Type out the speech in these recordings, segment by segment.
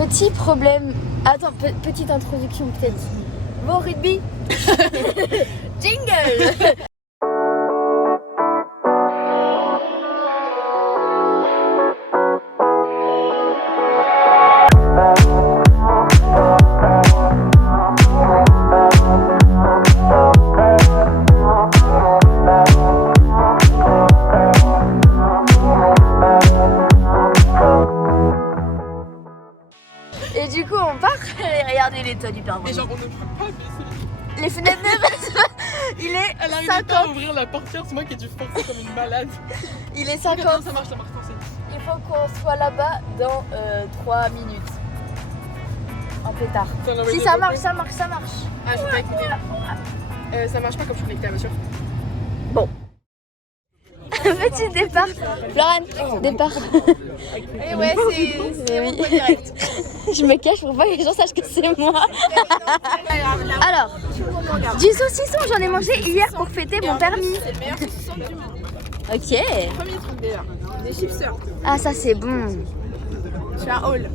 Petit problème. Attends, petite introduction peut-être. Bon, rugby. Jingle. Et du coup, on part. Regardez l'état du père. Et genre, on ne peut pas baisser les fenêtres ne baissent pas. Il est Elle arrive 50. pas à ouvrir la portière, c'est moi qui ai dû forcer comme une malade. Il est Regarde, 50. ça marche, pensez. Il faut qu'on soit là-bas dans 3 minutes. Un pétard. Si ça marche, ça marche, ça marche. Ah, j'ai pas écouté. Ça marche pas comme je suis connectée à la voiture. Bon. Petit départ. Florent, départ. Et ouais, c'est mon point direct. Je me cache pour pas que les gens sachent que c'est moi. Alors, du saucisson, j'en ai mangé hier pour fêter mon permis. C'est le meilleur saucisson du monde. Ok. Premier truc déjà. Des chipseurs. Ah, ça c'est bon. Je suis un haul.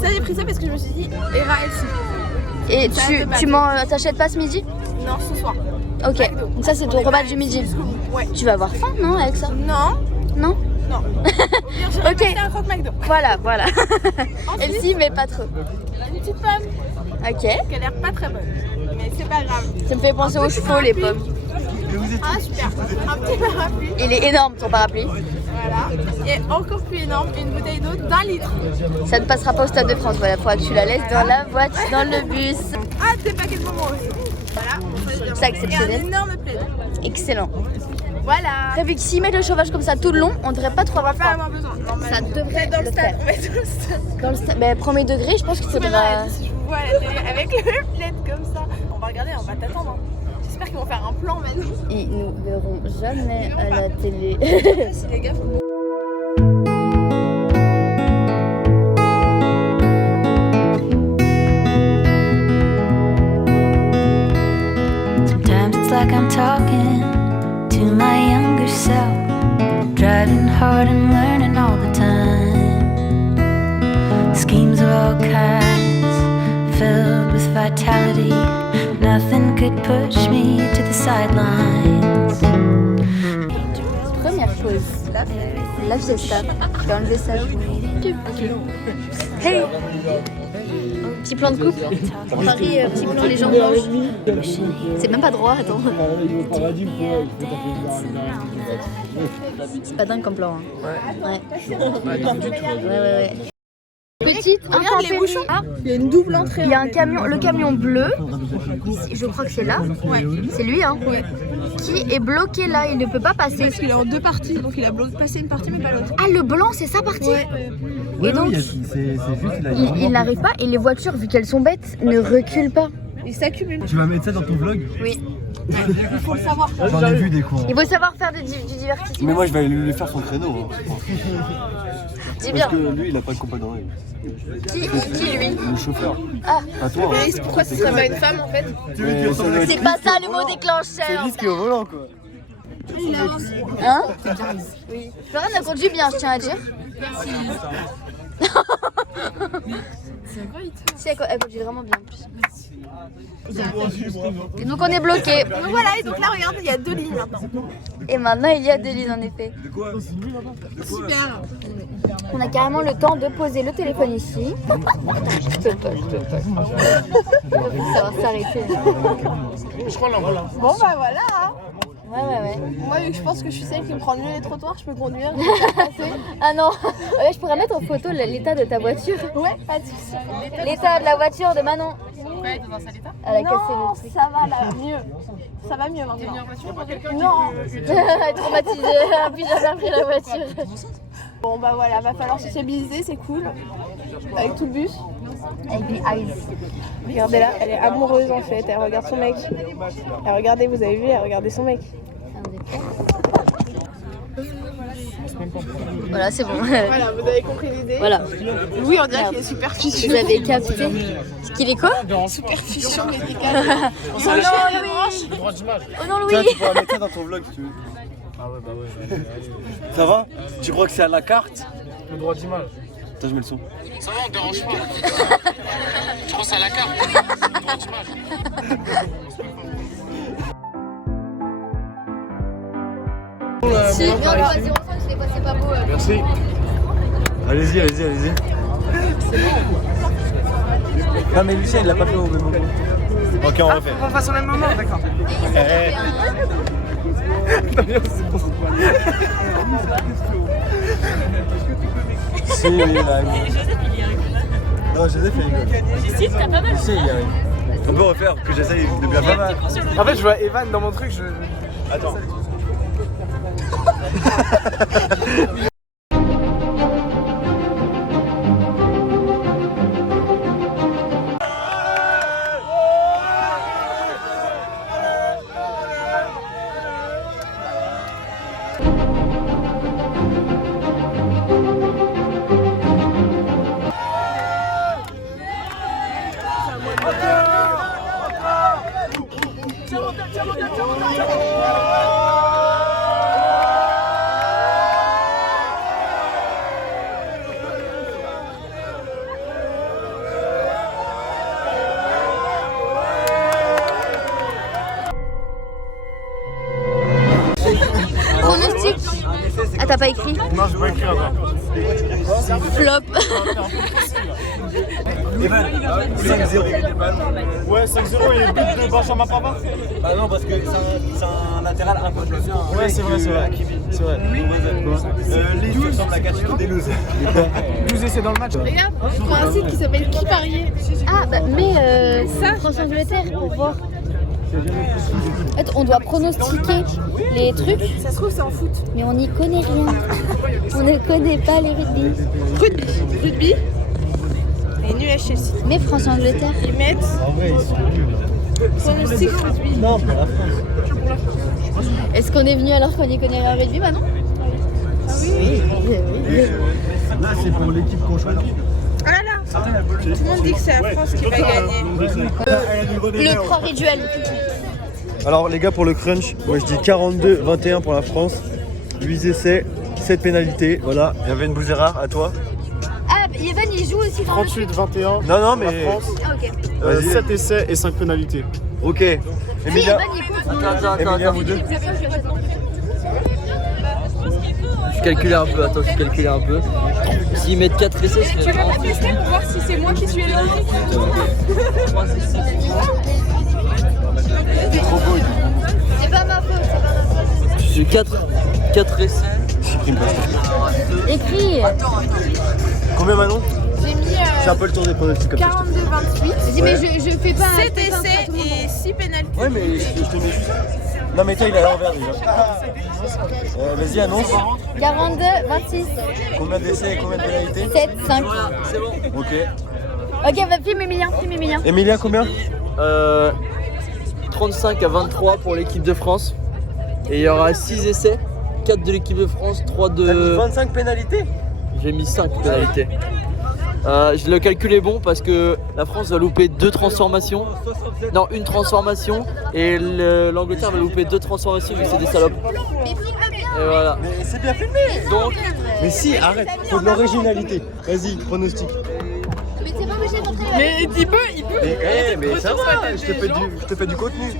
Ça, j'ai pris ça parce que je me suis dit, Eva, elle Et tu t'achètes pas ce midi? Non, ce soir. Ok. Donc ça c'est ton repas du midi. Ouais. Tu vas avoir faim, non, avec ça? Non. Non? Non. Ok. Ok. Un croque McDo. Voilà. Elle s'y met pas trop. Une petite pomme Ok. qui a l'air pas très bonne. Mais c'est pas grave. Ça me fait penser aux chevaux, les pommes. Ah, super. Un petit parapluie. Il est énorme ton parapluie. Voilà. Et encore plus énorme, une bouteille d'eau d'1 litre. Ça ne passera pas au Stade de France. Voilà, faudra que tu la laisses dans la voiture, dans le bus. Ah, des paquets de bonbons aussi. Voilà. C'est exceptionnel. Et un énorme plaid. Excellent. Voilà. T'as vu que s'ils mettent le chauffage comme ça tout le long, on devrait pas trop avoir Pas froid. avoir besoin. Ça devrait Dans le le stade. faire. On va être dans le stade. Dans le stade. Mais premier degré, je pense qu'il faudra. Si je vous vois à la télé avec le plaid comme ça, on va regarder, on va t'attendre. J'espère qu'ils vont faire un plan maintenant. Ils nous verront jamais à la télé. Si les gars font... Sometimes it's like I'm talking to my younger self, driving hard and learning all the time. Schemes of all kinds, filled with vitality. Nothing could push me to the sidelines. Première chose, la fiesta. Je vais enlever ça. Hey! Petit plan de couple. Paris, petit plan, les jambes blanches. C'est même pas droit, attends. C'est pas dingue comme plan. Hein. Ouais. Petite, Regarde les bouchons. Il y a une double entrée. Il y a un camion, le camion bleu, ici, je crois que c'est là, c'est lui, hein, qui est bloqué là, il ne peut pas passer. Parce qu'il est en deux parties, donc il a passé une partie mais pas l'autre. Ah, le blanc, c'est sa partie. Oui, Et donc, il n'arrive pas, et les voitures, vu qu'elles sont bêtes, ne reculent pas. Il s'accumule. Tu vas mettre ça dans ton vlog? Oui. Il faut le savoir. J'en ai vu des cours. Il faut savoir faire du divertissement. Mais moi je vais lui faire son créneau. Dis bien. Parce que lui il a pas de compagnon. Qui lui? Le chauffeur. Ah. Pas toi. Mais pourquoi ce serait pas une femme en fait? C'est pas ça le mot déclencheur. C'est lui qui est au volant quoi. Hein? Oui. Florent a conduit bien, je tiens à dire. Si, elle conduit vraiment bien en plus. Et donc on est bloqué. Donc voilà, et donc là regarde, il y a deux lignes maintenant. Et maintenant il y a des lignes en effet. Super. On a carrément le temps de poser le téléphone ici. Je te passe. Ça va s'arrêter. Bon bah voilà. Hein. Ouais. Moi vu que je pense que je suis celle qui me prend mieux les trottoirs, je peux conduire. Ah non, ouais, je pourrais mettre en photo l'état de ta voiture. Ouais, pas de soucis. L'état de la voiture de Manon. Ouais, dans un sale état. Elle a cassé Non, le truc. ça va là, mieux. Ça va mieux maintenant. Non. Elle est traumatisée, puis j'ai jamais pris la voiture. Bon bah voilà, va falloir sociabiliser, c'est cool. Avec tout le bus. Avec les eyes. Regardez là, elle est amoureuse en fait, elle regarde son mec. Elle regardez, vous avez vu, elle regardait son mec. Voilà, c'est bon. Voilà, vous avez compris l'idée. Voilà. Oui, on dirait qu'il est superficieux. Vous avez capté. Qu'il est quoi? Superficieux médicale. Oh non, Louis! Oh non, Tiens, Louis! tu pourras mettre ça dans ton vlog si tu veux. Ah ouais, bah ouais. Ça va? Tu crois que c'est à la carte? Le droit d'image. Attends, je mets le son. Ça va, on te dérange pas. Je pense à la carte. Si, mais on est pas 0,5, c'est pas beau. Merci. Allez-y, allez-y, allez-y. Non mais Lucien il l'a pas fait au même moment. Ok, on refait. On fasse au même moment, d'accord. Si, il arrive. Non, Joseph il rigole. Si, t'as pas mal. Si, il arrive. On peut refaire, que j'essaye de bien faire mal. En fait, je vois Evan dans mon truc, je... Attends. Pronostic. Ah, t'as pas écrit? Non, j'ai pas écrit encore. Flop. Evan, 5-0. Ouais, 5-0 et but de Benjamin Pavard. Bah non, parce que c'est un latéral un peu plus. Ouais, c'est vrai, c'est vrai. C'est vrai. Lise, tu ressembles à Catch des looses. 12 essais dans le match. Regarde, je prends un site qui s'appelle Qui parier. Ah, bah, mais France-Angleterre pour voir. En fait, on doit pronostiquer les trucs, Ça se trouve, c'est en foot. mais on n'y connaît rien. On ne connaît pas les rugby. Rugby. Et nul à Chelsea. Mais France-Angleterre. Ils mettent En vrai, ils sont nuls. pronostic rugby. Non, pour la France. Est-ce qu'on est venu alors qu'on n'y connaît rien au rugby maintenant? Ah oui. Là, c'est pour l'équipe qu'on choisit. Ah là là. Tout le monde dit que c'est la France qui va gagner. Le 3 rituel. Alors les gars, pour le crunch, moi je dis 42-21 pour la France, 8 essais, 7 pénalités, voilà. Il y avait une Bouzerard, à toi. Ah, Evan il joue aussi dans le 38-21. Non, non, mais... La France. Ah, ok. Vas-y. 7 essais et 5 pénalités. Ok. Oui, Emilia, Evan il compte. Emilia, vous deux. Je calculais un peu, attends, je calculais un peu. S'ils mettent 4 essais, Tu veux pas tester pour voir si c'est moi qui suis élevée? C'est pas ma faute, c'est pas ma faute. j'ai 4 essais. Écris. Combien Manon? J'ai mis C'est un peu le tour des pronostics comme ça. 42-28. Vas-y, mais je fais pas. 7 essais et 6 pénalités. Ouais, mais je te mets juste. Non, mais toi il est à l'envers déjà. Vas-y, annonce. 42, 26, Combien d'essais et combien de pénalités? 7, 5. Ok. Ok, bah, filme Emilien, filme Emilien. Emilia, combien? 35 à 23 pour l'équipe de France. Et il y aura 6 essais, 4 de l'équipe de France, 3 T'as mis de... 25 pénalités? J'ai mis 5 pénalités. Le calcul est bon parce que la France va louper 2 transformations. Non, une transformation. Et l'Angleterre va louper 2 transformations vu que c'est des salopes. Mais filme bien. Et voilà. Mais c'est bien filmé. Donc, Mais si, arrête, faut de l'originalité. Vas-y, pronostic. Mais c'est pas obligé de montrer la. Mais il peut. Mais ça va, je te fais du contenu.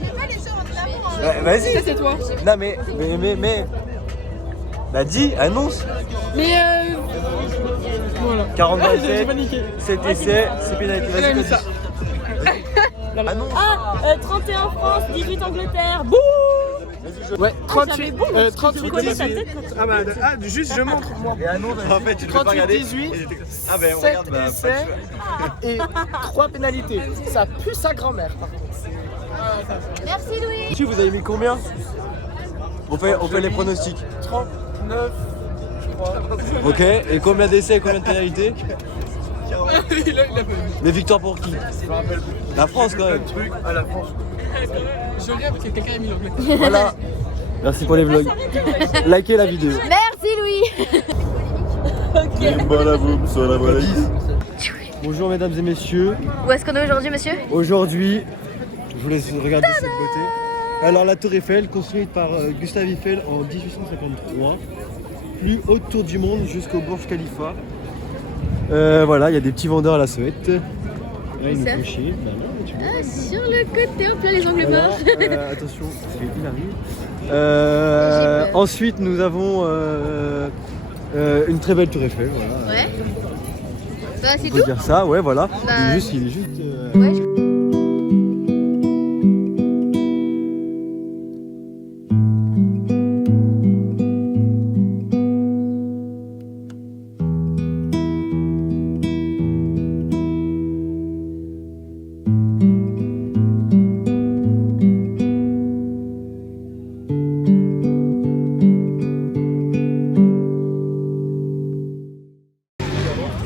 Vas-y. Ça c'est toi. Non mais. Bah dis, annonce. Mais voilà. 42 J'ai essais, paniqué. 7 essais, c'est pénalité. Elle a Vas-y, mis vas-y. ça. Annonce. 31 France, 18 Angleterre. Bouh. ouais, 38, 38, connais ta tête. Ah bah, juste je montre moi. Et annonce, en fait, tu ne peux pas 38, regarder. 18, Ah ben, on 7 regarde, bah, pas de essais choix. et 3 pénalités. Ça pue sa grand-mère par contre. Merci Louis. Tu, vous avez mis combien? On fait les pronostics. 39, je crois. Ok, et combien d'essais et combien de pénalités? Les victoires pour qui? La France quand même. À la France. Je regarde parce que quelqu'un a mis l'anglais. Voilà. Merci pour les vlogs. Likez la vidéo. Merci Louis. Bonjour mesdames et messieurs. Où est-ce qu'on est aujourd'hui, monsieur? Aujourd'hui, je vous laisse regarder cette beauté. Alors la tour Eiffel, construite par Gustave Eiffel en 1853. Plus haute tour du monde jusqu'au Burj Khalifa. Voilà, il y a des petits vendeurs à la Sowette. Là, il nous Ça. fait chier. Bah non, mais tu vois. Ah, sur le côté, hop là, les angles Voilà, morts. attention, parce qu'il arrive. Ensuite, nous avons une très belle tour Eiffel. Voilà. Ouais. Bah, c'est On peut tout. dire ça, ouais, voilà. Bah, Il est juste. Ouais,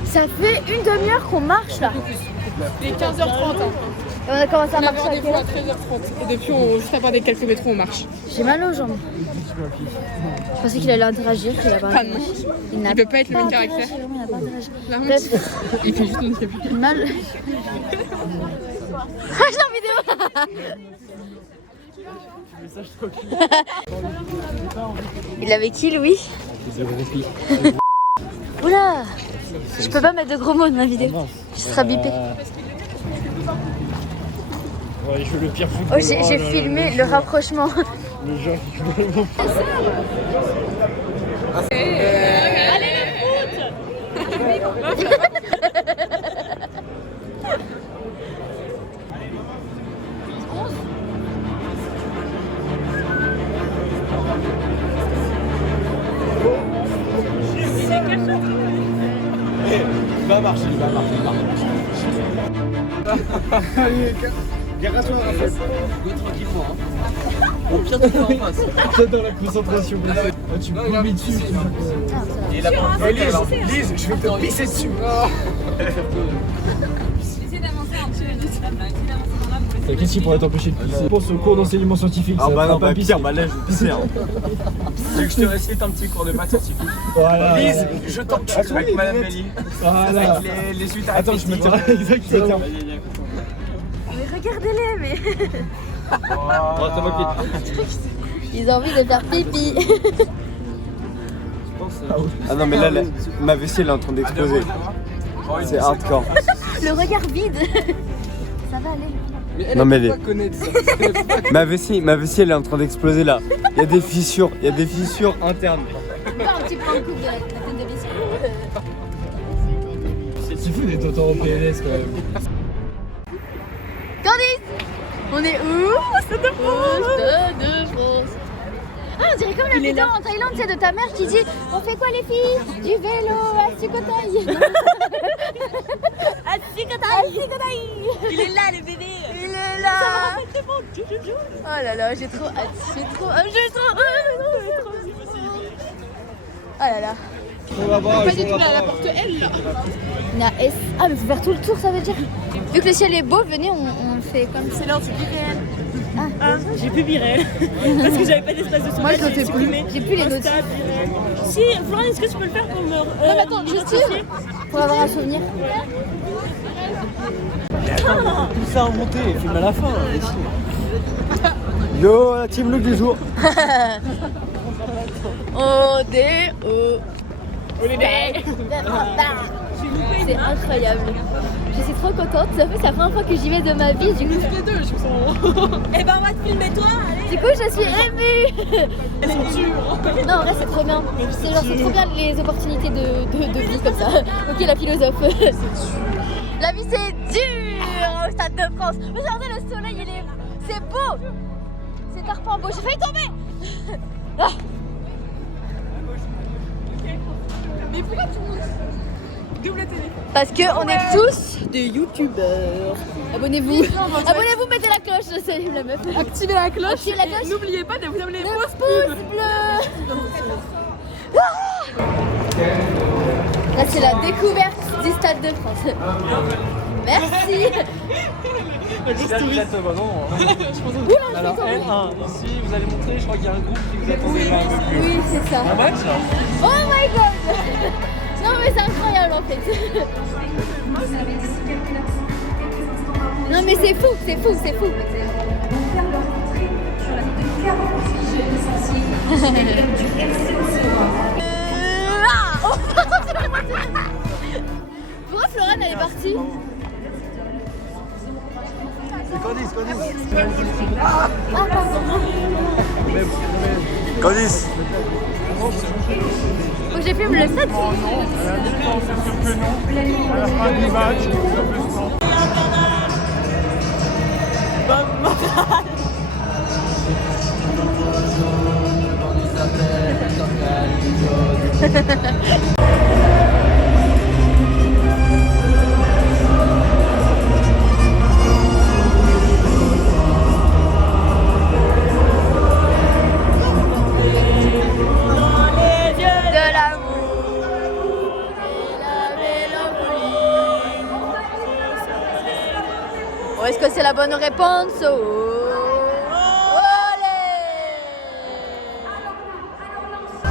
ça fait une demi-heure qu'on marche là. Il est 15h30. Hein. Et on a commencé à On avait marcher à rendez-vous quelle à heure? 13h30. Et depuis, on juste après des quelques métros, on marche. J'ai mal aux jambes. Je pensais qu'il allait interagir, qu'il a pas Pas non. interagi. Il peut pas être le même caractère. interagi, vraiment, il a pas interagi. La honte. Bref, Il fait juste une début. mal. Ah, j'ai en vidéo. Il avait qui, Louis? Oula, je peux pas mettre de gros mots dans ma vidéo. Je serai bipé. Ouais, il joue le pire football. Oh, j'ai filmé le rapprochement. Le genre qui joue le bon. Il va marcher, il va marcher. Allez, garde-toi, Raphaël. Oui, tranquillement. Hein. Au pire, tu vas en face. J'adore la concentration. Tu me vomis dessus. Lise, je vais te pisser dessus. Qu'est-ce qui pourrait t'empêcher de pisser? Pour ce cours d'enseignement scientifique. Ah ça bah fera non, pas bah pisser. pire, bah là je vais pisser. Hein. Tu veux que je te récite un petit cours de maths scientifique? Voilà. Lise, je t'encule avec Madame Belly. Voilà. Avec les suites Attends, je me tiens exactement. Mais regardez-les, mais. Oh, t'as moqué. Ils ont envie de faire pipi. Ah non, mais là, ma vessie elle est en train d'exploser. C'est hardcore. Le regard vide. Ça va aller. Non, mais ma vessie elle est en train d'exploser là. Il y a des fissures internes. Pas un petit peu en coupe de la tête de biscuit. C'est fou d'être autant en PLS quand même. Candice, on est où? Au Stade de France. Ah, on dirait comme la vidéo en Thaïlande, tu sais, de ta mère qui dit on fait quoi les filles? Du vélo à Sukhothai. À Sukhothai. Il est là, le bébé. Il est là. Ça me rappelle tellement. Oh là là, j'ai trop hâte. Oh là là. Pas du tout à la porte L là. On a S. Ah, mais faut faire tout le tour, ça veut dire. Vu que le ciel est beau, venez, on fait comme ça. C'est l'heure du réel. Ah, j'ai plus Birel. Parce que j'avais pas d'espace de stockage. Moi, je le fais plus. J'ai plus les notes. Insta, Birel. Si, Florent, est-ce que tu peux le faire pour me. Non, mais attends, juste pour avoir un souvenir. Tout ça en montée, filme à la fin. Yo, la team look du jour. O-D-O. C'est incroyable. Je suis trop contente. Ça fait c'est la première fois que j'y vais de ma vie. Du coup, Les deux, je sens. Eh ben, on va te filmer toi, allez. du coup je suis émue. Elles sont dures. Non, en vrai, c'est trop bien. C'est trop bien les opportunités de vie comme ça. Ok, la philosophe. La vie, c'est dur au Stade de France. Regardez le soleil, c'est beau. C'est arpent beau. J'ai failli tomber. Ah. Mais pourquoi tout le monde double la télé? Parce qu'on est tous des youtubeurs. Abonnez-vous. Abonnez-vous, mettez la cloche, c'est la meuf. Activez la cloche. Activez la cloche. Et n'oubliez pas de vous abonner Le aux pouce bleu. Là, c'est la découverte du Stade de France. Merci. Alors, L1, ici, vous allez montrer, je crois qu'il y a un groupe qui vous attendait là. Oui, c'est ça. Un match là? Oh my god. Non, mais c'est incroyable en fait. Non, mais c'est fou, c'est fou, c'est fou. parti. C'est Candice, Candice. Ah, pardon. Candice. Faut que j'ai filmé le 7. De l'amour et la mélancolie. Oh, est-ce que c'est la bonne réponse?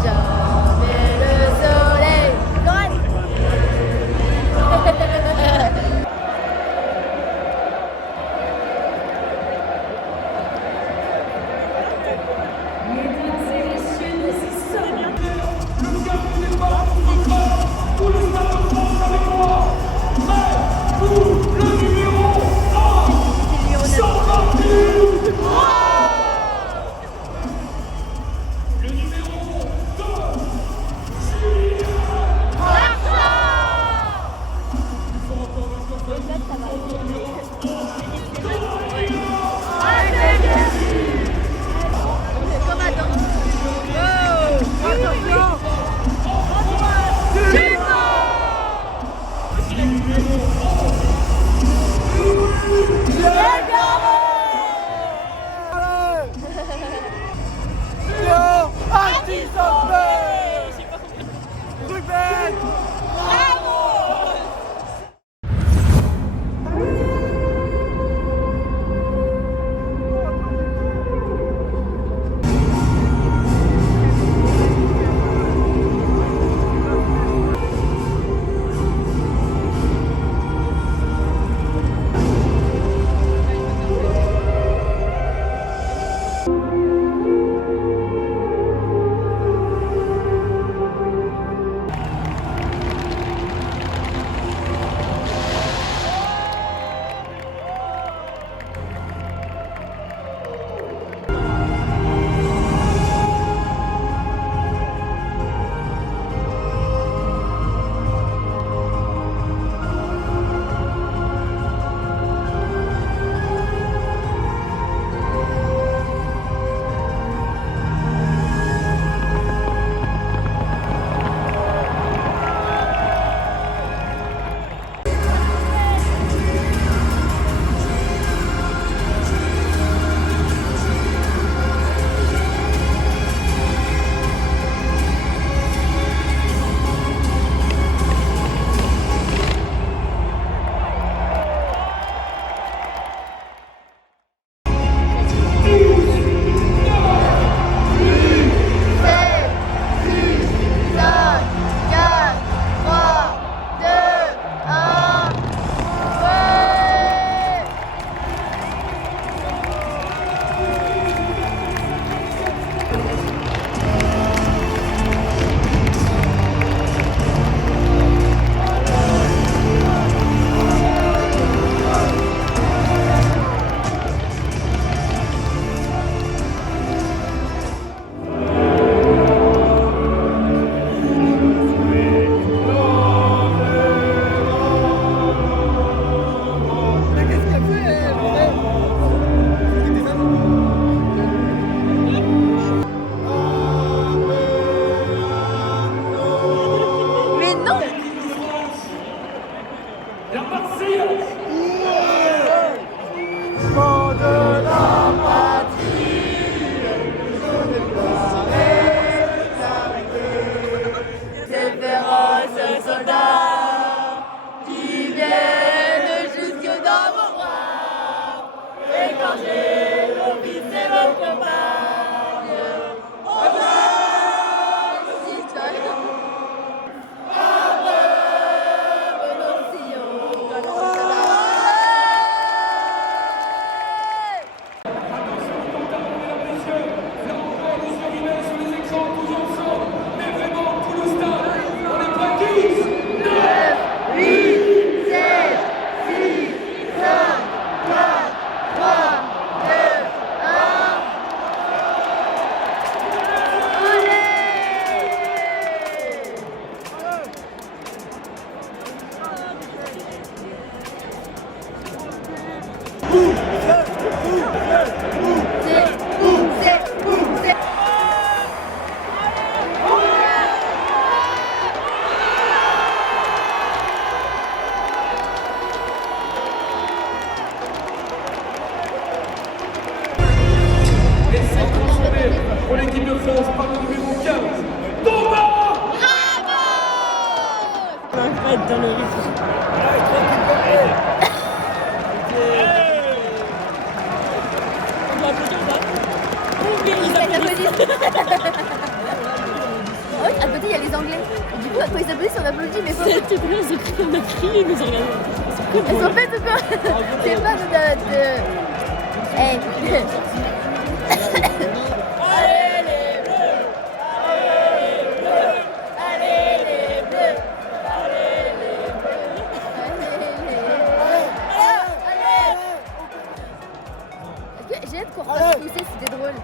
Jamais le soleil. Lorraine. On doit applaudir ou pas? Ils applaudissent. Oh, à côté, il y a les Anglais. Et du coup, quand ils applaudissent, on applaudit, mais pas. C'était bien, on a crié, ils nous ont regardé. Elles sont faites ou quoi? C'est pas de... Hey. J'ai hâte qu'on fasse pousser, c'était drôle.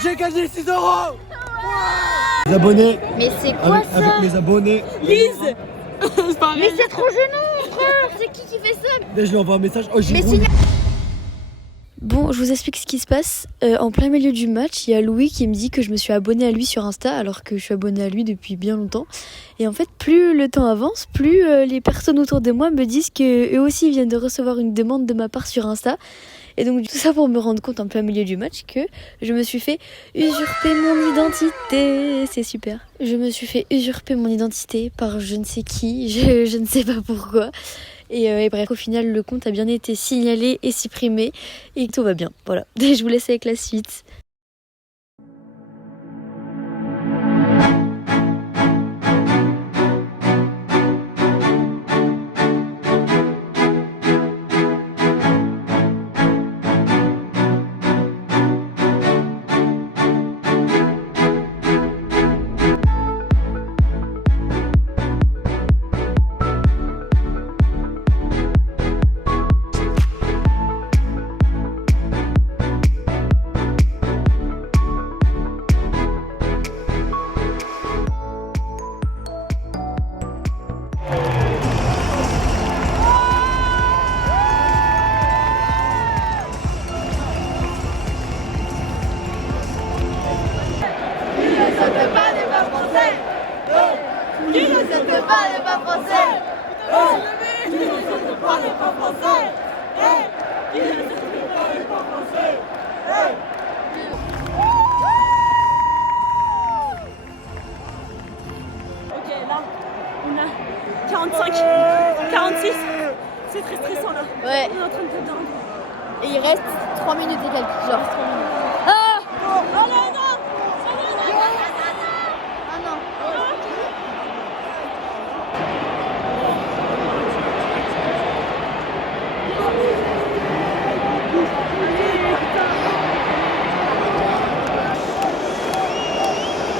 J'ai gagné 6 €. Les abonnés. Mais c'est quoi ça? Avec mes abonnés. Lise. Mais c'est trop gênant, frère. C'est qui fait ça? Là, je lui envoie un message. Oh, j'ai Mais roulé. Bon, je vous explique ce qui se passe. En plein milieu du match, il y a Louis qui me dit que je me suis abonnée à lui sur Insta alors que je suis abonnée à lui depuis bien longtemps. Et en fait, plus le temps avance, plus les personnes autour de moi me disent qu'eux aussi viennent de recevoir une demande de ma part sur Insta. Et donc tout ça pour me rendre compte en plein milieu du match que je me suis fait usurper mon identité. C'est super. Je me suis fait usurper mon identité par je ne sais qui, je ne sais pas pourquoi. Et bref, au final, le compte a bien été signalé et supprimé et tout va bien. Voilà, je vous laisse avec la suite. Ok, là, on a 45, 46. C'est très stressant là. Ouais. On est en train de te dingue. Et il reste 3 minutes et quelques. Genre 3 minutes. Ah! Oh là non! Ah non.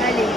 Allez.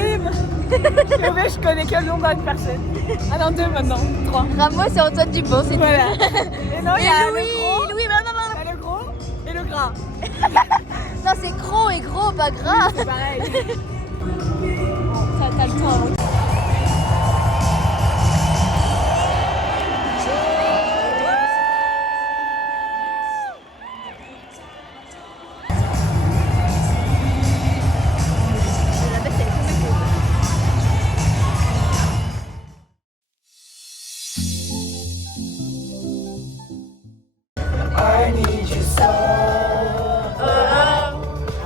horrible. Je connais que le nom d'une personne. Ah non, 2 maintenant, 3. Ramos et Antoine Dupont, c'est Voilà. tout. Et non, il y a Louis, le gros. Louis, non. Il y a le gros et le gras. Non, c'est gros et gros, pas gras. C'est pareil. T'as le temps.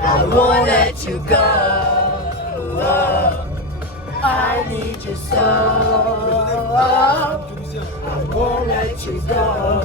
I won't let you go. I need you so. I won't let you go.